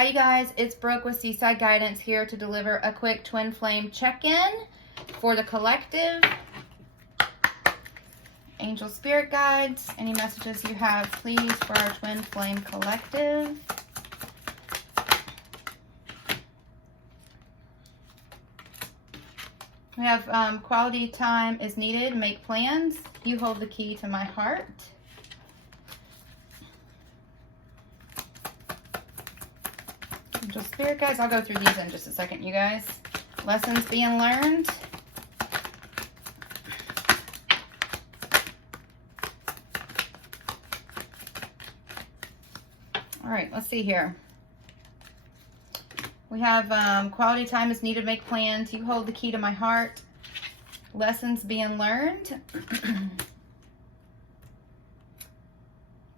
Hi you guys, it's Brooke with Seaside Guidance here to deliver a quick twin flame check-in for the collective. Angel Spirit Guides, any messages you have please for our twin flame collective. We have quality time is needed, make plans. You hold the key to my heart. Angel Spirit Guides, I'll go through these in just a second, you guys. Lessons being learned. All right, let's see here. We have quality time is needed, make plans. You hold the key to my heart. Lessons being learned.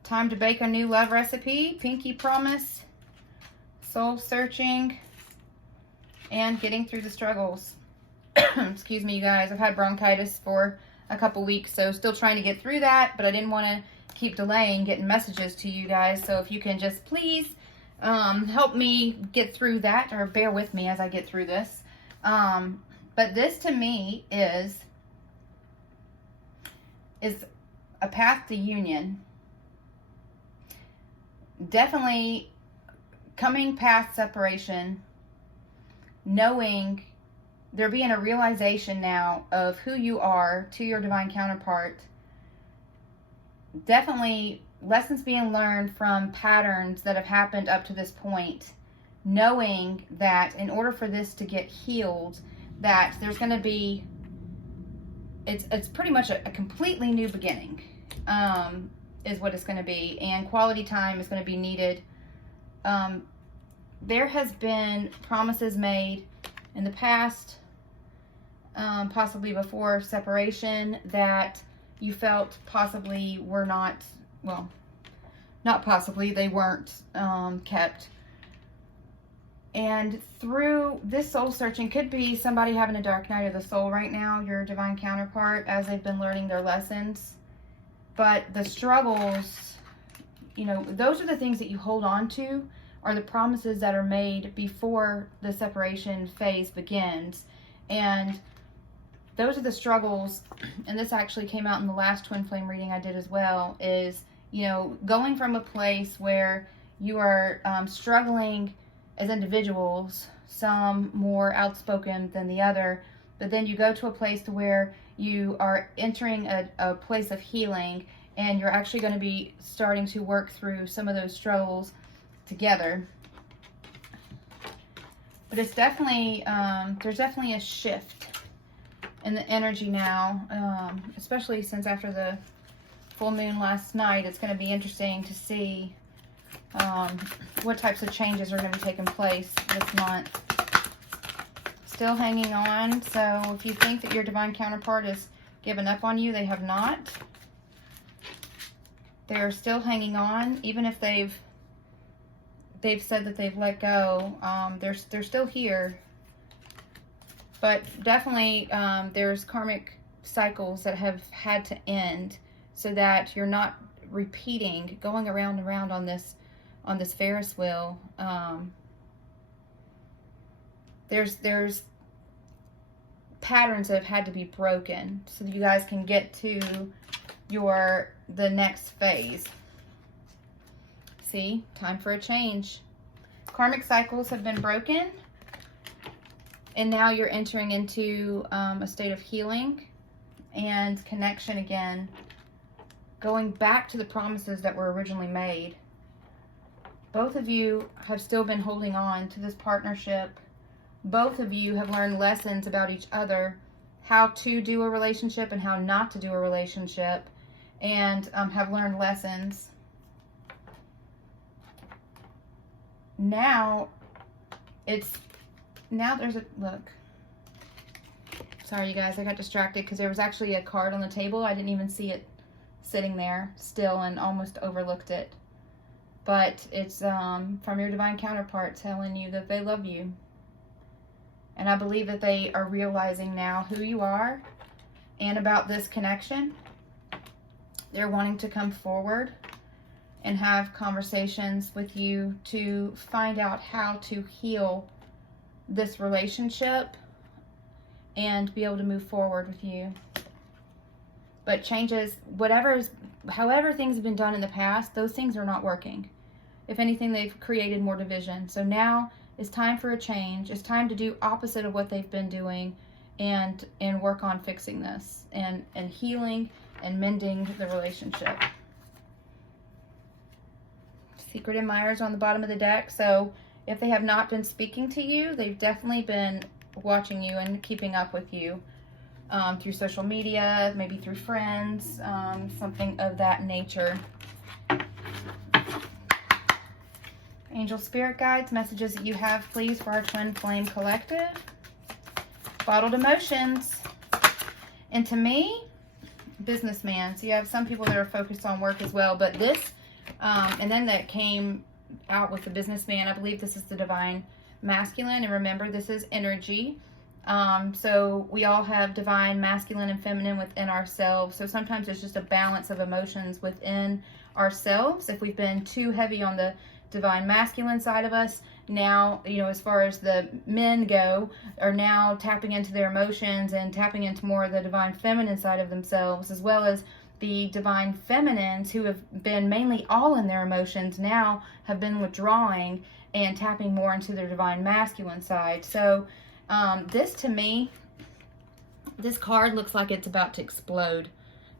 Time to bake a new love recipe. Pinky promise. Soul searching. And getting through the struggles. Excuse me, you guys. I've had bronchitis for a couple weeks, so still trying to get through that, but I didn't want to keep delaying getting messages to you guys. So if you can just please help me get through that, or bear with me as I get through this. But this to me is a path to union. Definitely coming past separation, knowing there being a realization now of who you are to your divine counterpart. Definitely lessons being learned from patterns that have happened up to this point, knowing that in order for this to get healed, that there's going to be, it's pretty much a completely new beginning, is what it's going to be, and quality time is going to be needed. There has been promises made in the past, possibly before separation, that you felt possibly were not, well, not possibly, they weren't kept. And through this soul searching, could be somebody having a dark night of the soul right now, your divine counterpart, as they've been learning their lessons. But the struggles, you know, those are the things that you hold on to, are the promises that are made before the separation phase begins. And those are the struggles, and this actually came out in the last twin flame reading I did as well, is, you know, going from a place where you are struggling as individuals, some more outspoken than the other, but then you go to a place to where you are entering a place of healing, and you're actually going to be starting to work through some of those struggles together. But it's definitely, there's definitely a shift in the energy now, especially since after the full moon last night. It's going to be interesting to see what types of changes are going to be taking place this month. Still hanging on. So if you think that your divine counterpart has given up on you, they have not. They're still hanging on, even if they've said that they've let go. They're still here. But definitely there's karmic cycles that have had to end so that you're not repeating, going around and around on this Ferris wheel. There's patterns that have had to be broken so that you guys can get to the next phase. See, time for a change. Karmic cycles have been broken, and now you're entering into a state of healing and connection again, going back to the promises that were originally made. Both of you have still been holding on to this partnership. Both of you have learned lessons about each other, how to do a relationship and how not to do a relationship, and have learned lessons. Now there's a, look. Sorry you guys, I got distracted because there was actually a card on the table. I didn't even see it sitting there still and almost overlooked it. But it's from your divine counterpart telling you that they love you. And I believe that they are realizing now who you are and about this connection. They're wanting to come forward. and have conversations with you to find out how to heal this relationship and be able to move forward with you. But changes, however things have been done in the past, those things are not working. If anything, they've created more division. So now it's time for a change. It's time to do opposite of what they've been doing and work on fixing this and healing and mending the relationship. Secret admirers on the bottom of the deck. So if they have not been speaking to you, they've definitely been watching you and keeping up with you through social media, maybe through friends, something of that nature. Angel Spirit Guides, messages that you have, please, for our Twin Flame Collective. Bottled emotions. And to me, businessman. So you have some people that are focused on work as well, but this, and then that came out with the businessman. I believe this is the divine masculine, and remember, this is energy. So we all have divine masculine and feminine within ourselves. So sometimes there's just a balance of emotions within ourselves. If we've been too heavy on the divine masculine side of us, now, as far as the men go, are now tapping into their emotions and tapping into more of the divine feminine side of themselves, as well as the divine feminines who have been mainly all in their emotions now have been withdrawing and tapping more into their divine masculine side. So this, to me, this card looks like it's about to explode.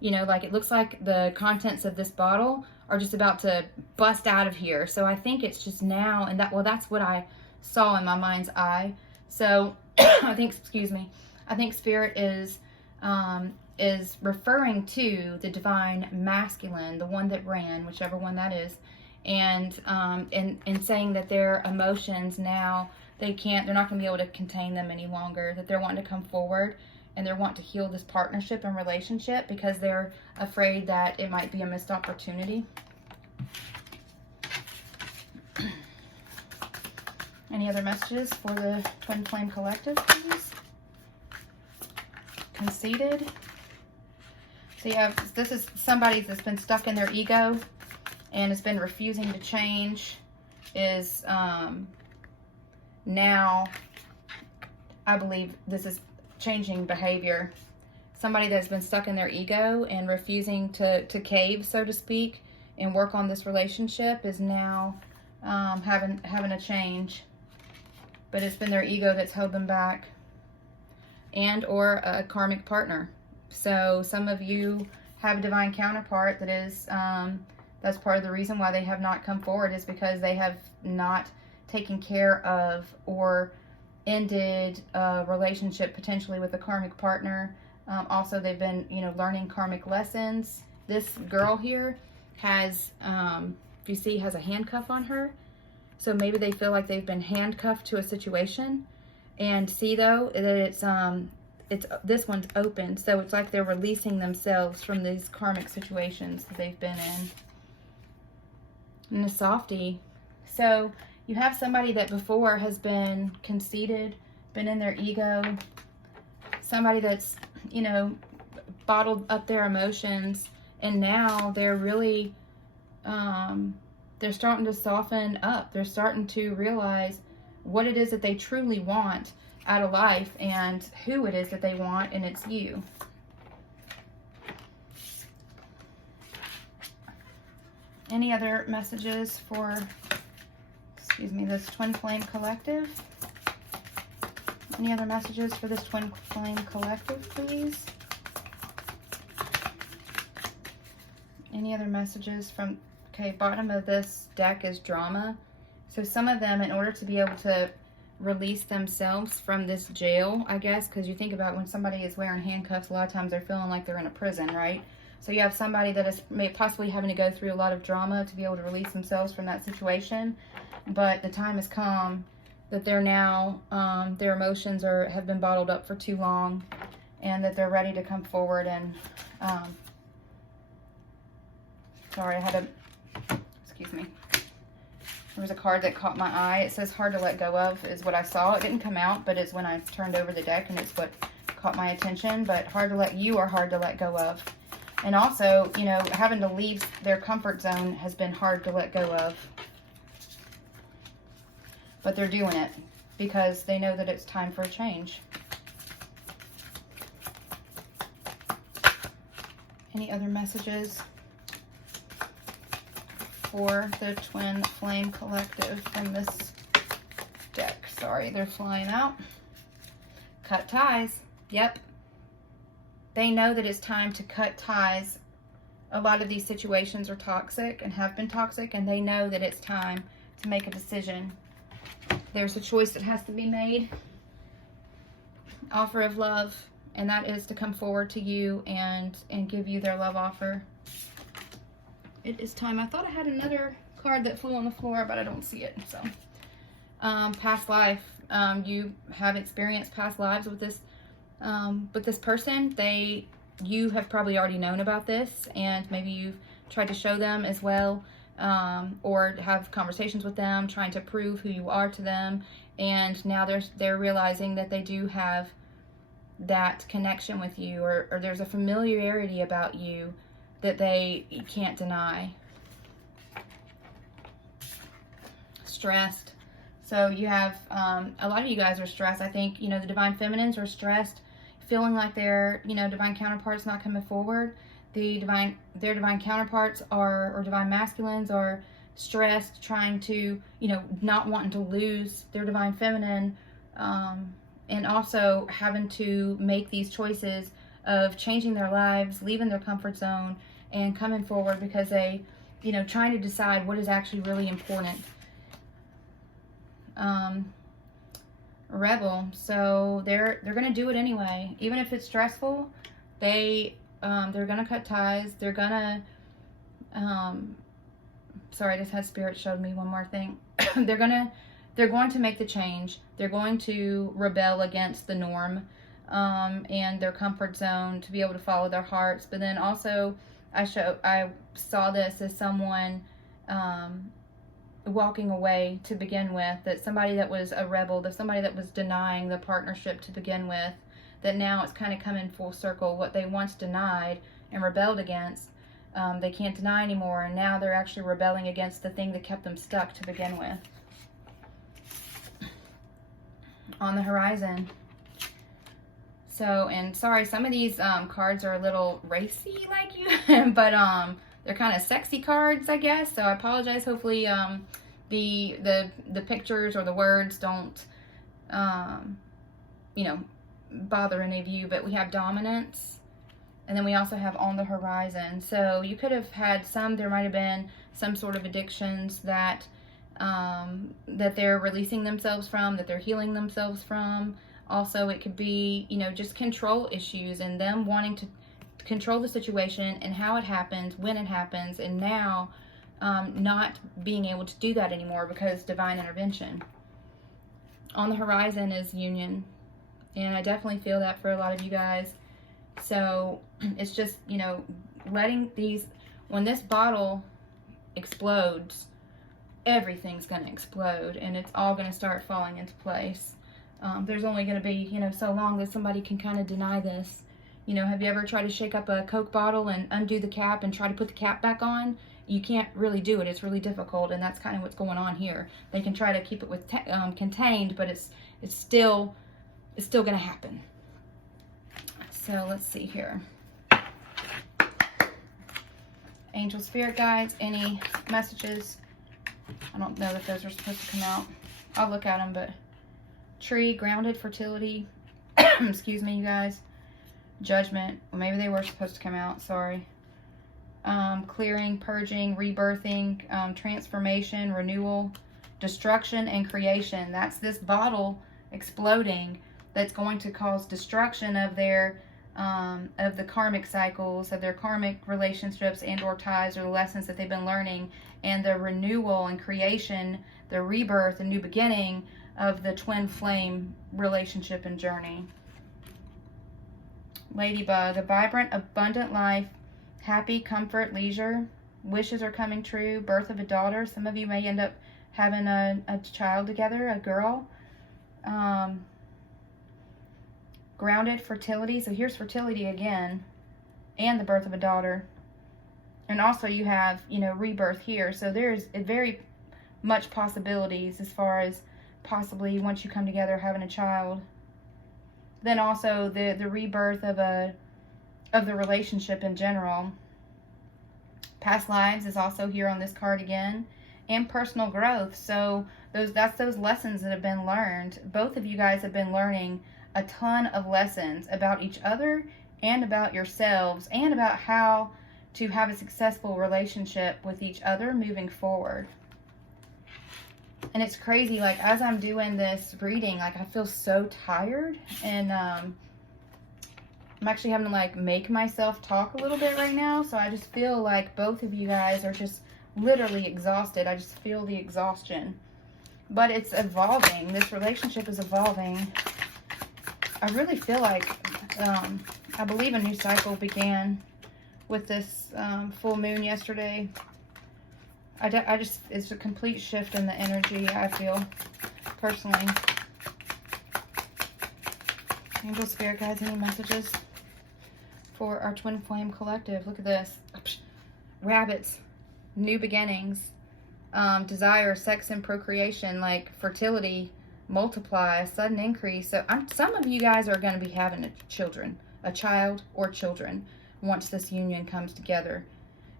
Like it looks like the contents of this bottle are just about to bust out of here. So I think it's just now, and that's what I saw in my mind's eye. So I think Spirit is referring to the divine masculine, the one that ran, whichever one that is, and saying that their emotions now, they're not going to be able to contain them any longer, that they're wanting to come forward and they're wanting to heal this partnership and relationship because they're afraid that it might be a missed opportunity. Any other messages for the Twin Flame Collective, please? Conceited. So this is somebody that's been stuck in their ego and has been refusing to change, is now, I believe this is changing behavior. Somebody that's been stuck in their ego and refusing to cave, so to speak, and work on this relationship is now having a change. But it's been their ego that's held them back, and or a karmic partner. So some of you have a divine counterpart that is, that's part of the reason why they have not come forward, is because they have not taken care of or ended a relationship potentially with a karmic partner. Also, they've been, learning karmic lessons. This girl here has, if you see, has a handcuff on her. So maybe they feel like they've been handcuffed to a situation. And see, though, that it's this one's open. So it's like they're releasing themselves from these karmic situations that they've been in. And a softie. So you have somebody that before has been conceited, been in their ego. Somebody that's, bottled up their emotions. And now they're really, they're starting to soften up. They're starting to realize what it is that they truly want out of life and who it is that they want, and it's you. Any other messages for, this Twin Flame Collective? Any other messages for this Twin Flame Collective, please? Any other messages from, bottom of this deck is drama. So some of them, in order to be able to release themselves from this jail, I guess, because you think about when somebody is wearing handcuffs, a lot of times they're feeling like they're in a prison, right? So you have somebody that is possibly having to go through a lot of drama to be able to release themselves from that situation. But the time has come that they're now, their emotions have been bottled up for too long, and that they're ready to come forward and, sorry, I had a, there was a card that caught my eye. It says hard to let go of is what I saw. It didn't come out, but it's when I turned over the deck, and it's what caught my attention. But hard to let go of. And also, you know, having to leave their comfort zone has been hard to let go of. But they're doing it because they know that it's time for a change. Any other messages for the Twin Flame Collective from this deck? Sorry, they're flying out. Cut ties. Yep. They know that it's time to cut ties. A lot of these situations are toxic and have been toxic, and they know that it's time to make a decision. There's a choice that has to be made. Offer of love, and that is to come forward to you and give you their love offer. It is time. I thought I had another card that flew on the floor, but I don't see it. So, past life. You have experienced past lives with this person. You have probably already known about this, and maybe you've tried to show them as well, or have conversations with them, trying to prove who you are to them. And now they're realizing that they do have that connection with you, or there's a familiarity about you that they can't deny. Stressed. So you have, a lot of you guys are stressed. I think, you know, the Divine Feminines are stressed, feeling like their, you know, Divine counterparts not coming forward. Their Divine counterparts or Divine Masculines are stressed, trying to, you know, not wanting to lose their Divine Feminine, and also having to make these choices of changing their lives, leaving their comfort zone, and coming forward because they, you know, trying to decide what is actually really important. Rebel. So they're gonna do it anyway, even if it's stressful. They're gonna cut ties. They're gonna sorry, I just had Spirit showed me one more thing. They're going to make the change. They're going to rebel against the norm, and their comfort zone, to be able to follow their hearts. But then also I saw this as someone walking away to begin with, that somebody that was a rebel, that somebody that was denying the partnership to begin with, that now it's kind of coming full circle. What they once denied and rebelled against, they can't deny anymore, and now they're actually rebelling against the thing that kept them stuck to begin with. On the horizon. So, and sorry, some of these cards are a little racy like you, but they're kind of sexy cards, I guess. So I apologize. Hopefully the pictures or the words don't you know, bother any of you. But we have dominance, and then we also have on the horizon. So you could have had there might have been some sort of addictions that that they're releasing themselves from, that they're healing themselves from. Also, it could be, you know, just control issues and them wanting to control the situation and how it happens, when it happens, and now not being able to do that anymore because divine intervention. On the horizon is union, and I definitely feel that for a lot of you guys. So it's just, you know, letting these, when this bottle explodes, everything's going to explode, and it's all going to start falling into place. There's only going to be, you know, so long that somebody can kind of deny this. You know, have you ever tried to shake up a Coke bottle and undo the cap and try to put the cap back on? You can't really do it. It's really difficult, and that's kind of what's going on here. They can try to keep it with contained, but it's still going to happen. So let's see here. Angel Spirit Guides, any messages? I don't know if those are supposed to come out. I'll look at them, but tree, grounded, fertility. Excuse me, you guys. Judgment. Well, maybe they were supposed to come out. Sorry. Clearing, purging, rebirthing, transformation, renewal, destruction, and creation. That's this bottle exploding that's going to cause destruction of their of the karmic cycles, of their karmic relationships and or ties, or the lessons that they've been learning, and the renewal and creation, the rebirth and new beginning of the twin flame relationship and journey. Ladybug, a vibrant, abundant life, happy, comfort, leisure, wishes are coming true, birth of a daughter. Some of you may end up having a child together, a girl. Grounded, fertility. So here's fertility again. and the birth of a daughter. And also you have, you know, rebirth here. So there's very much possibilities as far as possibly once you come together having a child. Then also the rebirth of the relationship in general. Past lives is also here on this card again, and personal growth. So that's those lessons that have been learned. Both of you guys have been learning a ton of lessons about each other and about yourselves and about how to have a successful relationship with each other moving forward. And it's crazy, like as I'm doing this reading, like I feel so tired, and I'm actually having to like make myself talk a little bit right now. So I just feel like both of you guys are just literally exhausted. I just feel the exhaustion. But it's evolving. This relationship is evolving. I really feel like, I believe a new cycle began with this full moon yesterday. I just, it's a complete shift in the energy, I feel, personally. Angel, Spirit Guides, any messages for our Twin Flame Collective? Look at this. Rabbits, new beginnings, desire, sex and procreation, like fertility, multiply, sudden increase. So some of you guys are going to be having a child or children once this union comes together.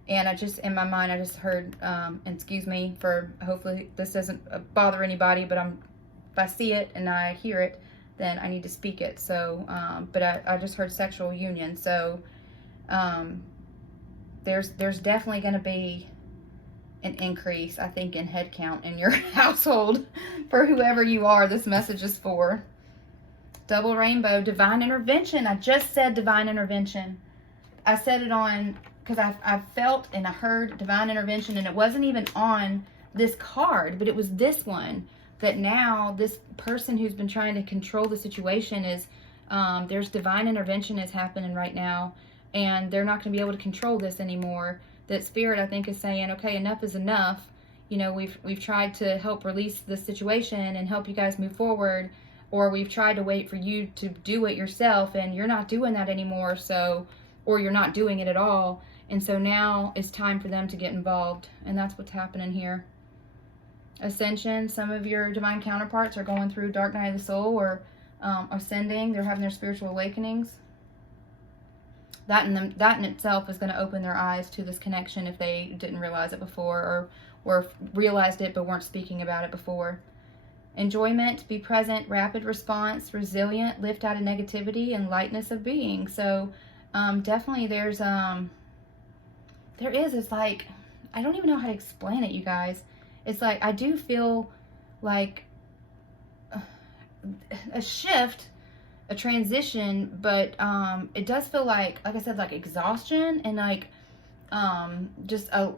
And I just, in my mind, I just heard, and excuse me for, hopefully this doesn't bother anybody, but if I see it and I hear it, then I need to speak it. So, but I just heard sexual union. So, there's definitely going to be an increase, I think, in head count in your household for whoever you are this message is for. Double rainbow, divine intervention. I just said divine intervention. I said it on, because I felt and I heard divine intervention, and it wasn't even on this card, but it was this one, that now this person who's been trying to control the situation is, there's divine intervention is happening right now, and they're not going to be able to control this anymore. That Spirit, I think, is saying, okay, enough is enough. You know, we've tried to help release this situation and help you guys move forward, or we've tried to wait for you to do it yourself, and you're not doing that anymore, so, or you're not doing it at all. And so now it's time for them to get involved. And that's what's happening here. Ascension. Some of your divine counterparts are going through dark night of the soul, or ascending. They're having their spiritual awakenings. That in itself is going to open their eyes to this connection if they didn't realize it before, or realized it but weren't speaking about it before. Enjoyment, be present, rapid response, resilient, lift out of negativity, and lightness of being. So definitely it's like, I don't even know how to explain it, you guys. It's like, I do feel like a shift, a transition, but it does feel like I said, like exhaustion, and like just a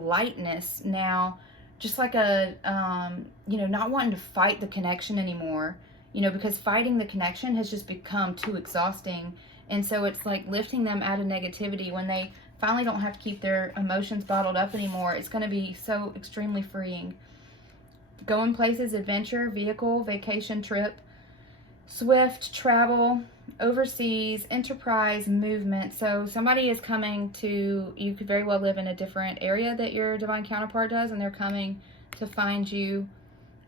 lightness now, just like you know, not wanting to fight the connection anymore, you know, because fighting the connection has just become too exhausting. And so it's like lifting them out of negativity. When they finally don't have to keep their emotions bottled up anymore, it's going to be so extremely freeing. Going places, adventure, vehicle, vacation, trip, swift, travel, overseas, enterprise, movement. So somebody is coming to, you could very well live in a different area that your divine counterpart does, and they're coming to find you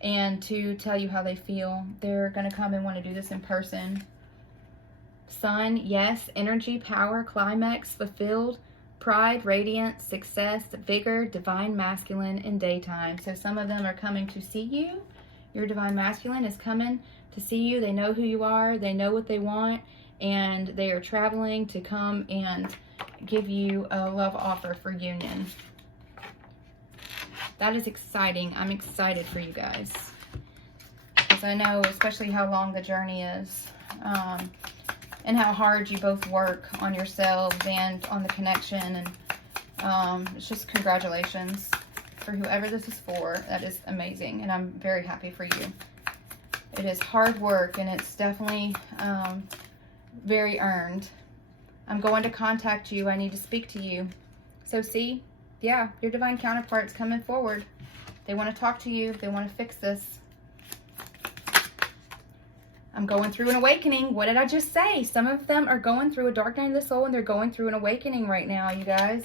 and to tell you how they feel. They're going to come and want to do this in person. Sun, yes, energy, power, climax, fulfilled, pride, radiance, success, vigor, divine masculine, and daytime. So some of them are coming to see you. Your divine masculine is coming to see you. They know who you are. They know what they want. And they are traveling to come and give you a love offer for union. That is exciting. I'm excited for you guys, because I know especially how long the journey is. And how hard you both work on yourselves and on the connection. And it's just congratulations for whoever this is for. That is amazing. And I'm very happy for you. It is hard work, and it's definitely very earned. I'm going to contact you. I need to speak to you. So see, yeah, your divine counterpart's coming forward. They want to talk to you. They want to fix this. I'm going through an awakening. What did I just say? Some of them are going through a dark night of the soul, and they're going through an awakening right now, you guys.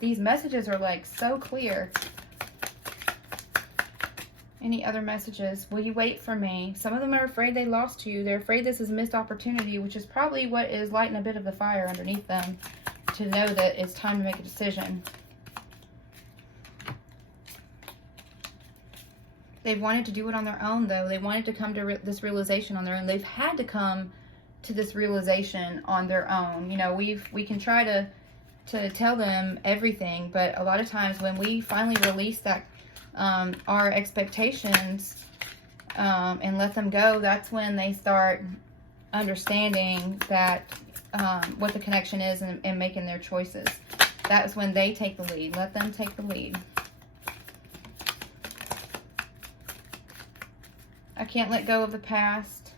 These messages are like so clear. Any other messages? Will you wait for me? Some of them are afraid they lost you. They're afraid this is a missed opportunity, which is probably what is lighting a bit of the fire underneath them to know that it's time to make a decision. They've wanted to do it on their own, though. They wanted to come to this realization on their own. They've had to come to this realization on their own. You know, we can try to tell them everything, but a lot of times when we finally release that our expectations and let them go, that's when they start understanding that what the connection is and making their choices. That's when they take the lead. Let them take the lead. I can't let go of the past.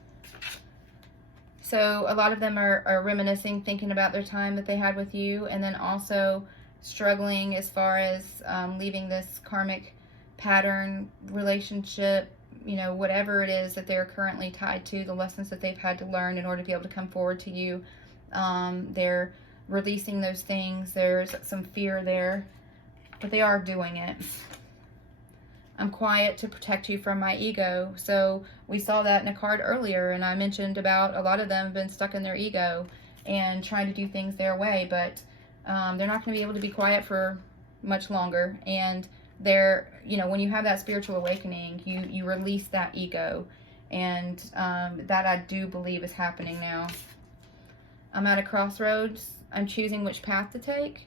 So a lot of them are reminiscing, thinking about their time that they had with you, and then also struggling as far as leaving this karmic pattern, relationship, you know, whatever it is that they're currently tied to, the lessons that they've had to learn in order to be able to come forward to you. They're releasing those things. There's some fear there, but they are doing it. I'm quiet to protect you from my ego. So we saw that in a card earlier, and I mentioned about a lot of them have been stuck in their ego and trying to do things their way, but they're not going to be able to be quiet for much longer. And they're, you know, when you have that spiritual awakening, you release that ego, and that I do believe is happening now. I'm at a crossroads. I'm choosing which path to take.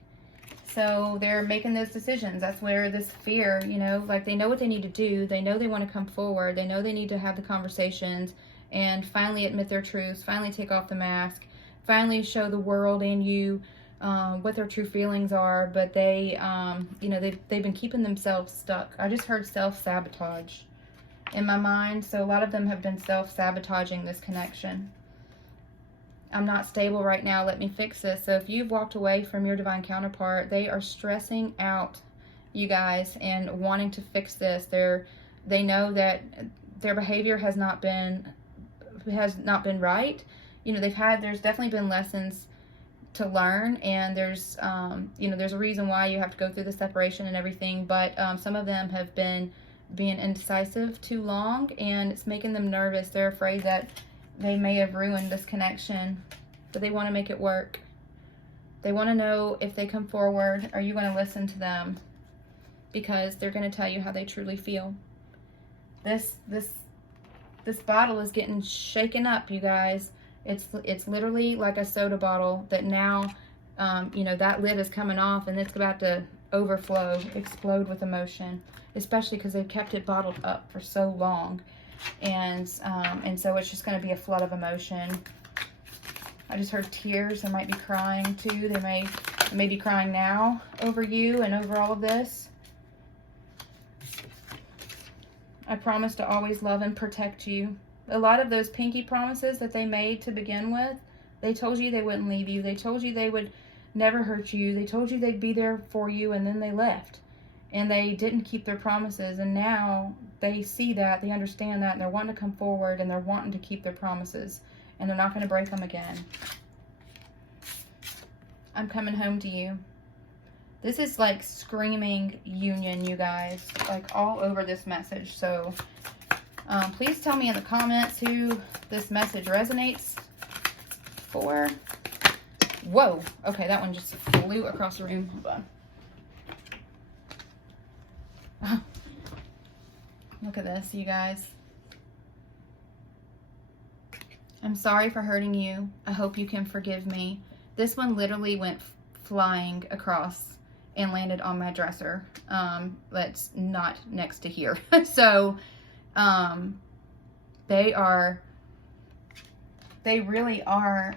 So they're making those decisions. That's where this fear, you know, like they know what they need to do. They know they want to come forward. They know they need to have the conversations and finally admit their truths, finally take off the mask, finally show the world and you what their true feelings are. But they, you know, they've been keeping themselves stuck. I just heard self-sabotage in my mind. So a lot of them have been self-sabotaging this connection. I'm not stable right now. Let me fix this. So if you've walked away from your divine counterpart, they are stressing out, you guys, and wanting to fix this. They know that their behavior has not been right. You know, there's definitely been lessons to learn, and there's you know, there's a reason why you have to go through the separation and everything. But some of them have been being indecisive too long, and it's making them nervous. They're afraid that they may have ruined this connection, but they want to make it work. They want to know if they come forward, are you going to listen to them? Because they're going to tell you how they truly feel. This bottle is getting shaken up, you guys. It's literally like a soda bottle that now, you know, that lid is coming off and it's about to overflow, explode with emotion, especially because they've kept it bottled up for so long. And so it's just going to be a flood of emotion. I just heard tears. They might be crying too. They may be crying now over you and over all of this. I promise to always love and protect you. A lot of those pinky promises that they made to begin with, they told you they wouldn't leave you. They told you they would never hurt you. They told you they'd be there for you, and then they left. And they didn't keep their promises, and now they see that, they understand that, and they're wanting to come forward, and they're wanting to keep their promises, and they're not going to break them again. I'm coming home to you. This is like screaming union, you guys, like all over this message. So please tell me in the comments who this message resonates for. Whoa. Okay, that one just flew across the room. Hold on. Look at this, you guys. I'm sorry for hurting you. I hope you can forgive me. This one literally went flying across and landed on my dresser. That's not next to here. So, they really are.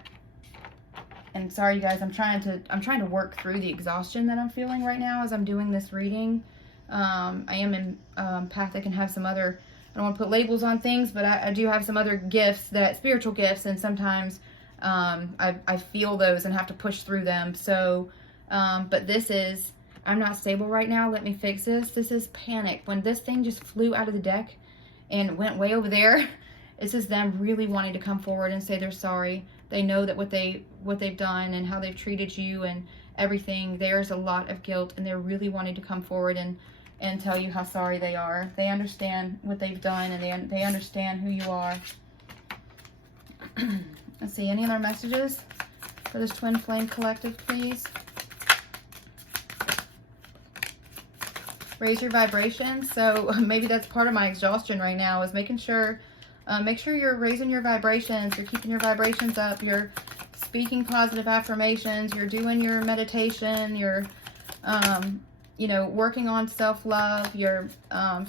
And sorry, you guys, I'm trying to work through the exhaustion that I'm feeling right now as I'm doing this reading. I am empathic and have some other, I don't want to put labels on things, but I do have some other gifts, spiritual gifts, and sometimes I feel those and have to push through them. So, but this is, I'm not stable right now. Let me fix this. This is panic. When this thing just flew out of the deck and went way over there, This is them really wanting to come forward and say they're sorry. They know that what they've done and how they've treated you and everything, there's a lot of guilt, and they're really wanting to come forward and tell you how sorry they are. They understand what they've done, and they understand who you are. Let's see, any other messages for this Twin Flame Collective, please? Raise your vibrations. So maybe that's part of my exhaustion right now, is making sure, make sure you're raising your vibrations, you're keeping your vibrations up, you're speaking positive affirmations, you're doing your meditation, you're, you know, working on self-love, you're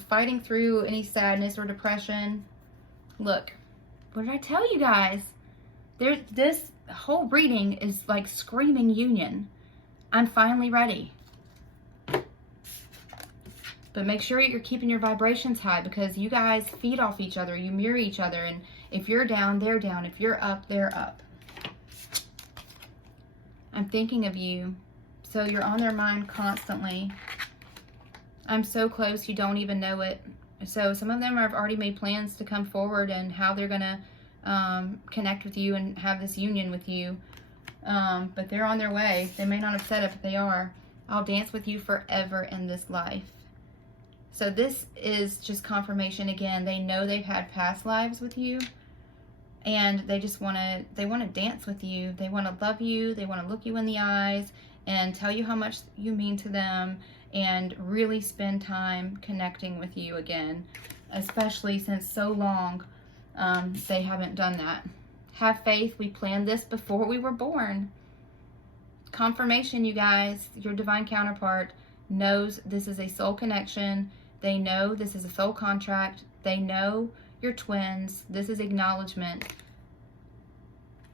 fighting through any sadness or depression. Look, what did I tell you guys? This whole reading is like screaming union. I'm finally ready. But make sure you're keeping your vibrations high, because you guys feed off each other. You mirror each other. And if you're down, they're down. If you're up, they're up. I'm thinking of you. So you're on their mind constantly. I'm so close, you don't even know it. So some of them have already made plans to come forward and how they're going to connect with you and have this union with you. But they're on their way. They may not have said it, but they are. I'll dance with you forever in this life. So this is just confirmation again. They know they've had past lives with you, and they just want to dance with you. They want to love you. They want to look you in the eyes and tell you how much you mean to them, and really spend time connecting with you again, especially since so long they haven't done that. Have faith. We planned this before we were born. Confirmation, you guys. Your divine counterpart knows this is a soul connection. They know this is a soul contract. They know you're twins. This is acknowledgement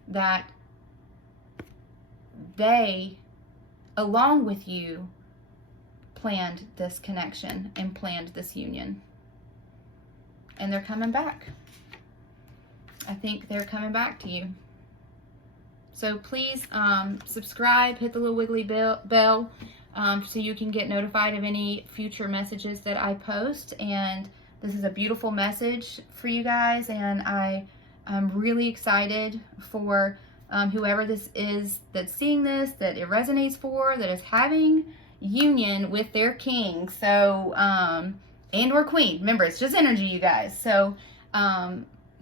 that they, along with you, planned this connection and planned this union. And they're coming back. I think they're coming back to you. So please subscribe, hit the little wiggly bell so you can get notified of any future messages that I post. And this is a beautiful message for you guys, and I'm really excited for whoever this is that's seeing this, that it resonates for, that is having union with their king, so and or queen. Remember, it's just energy, you guys. So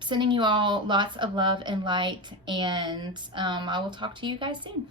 sending you all lots of love and light, and I will talk to you guys soon.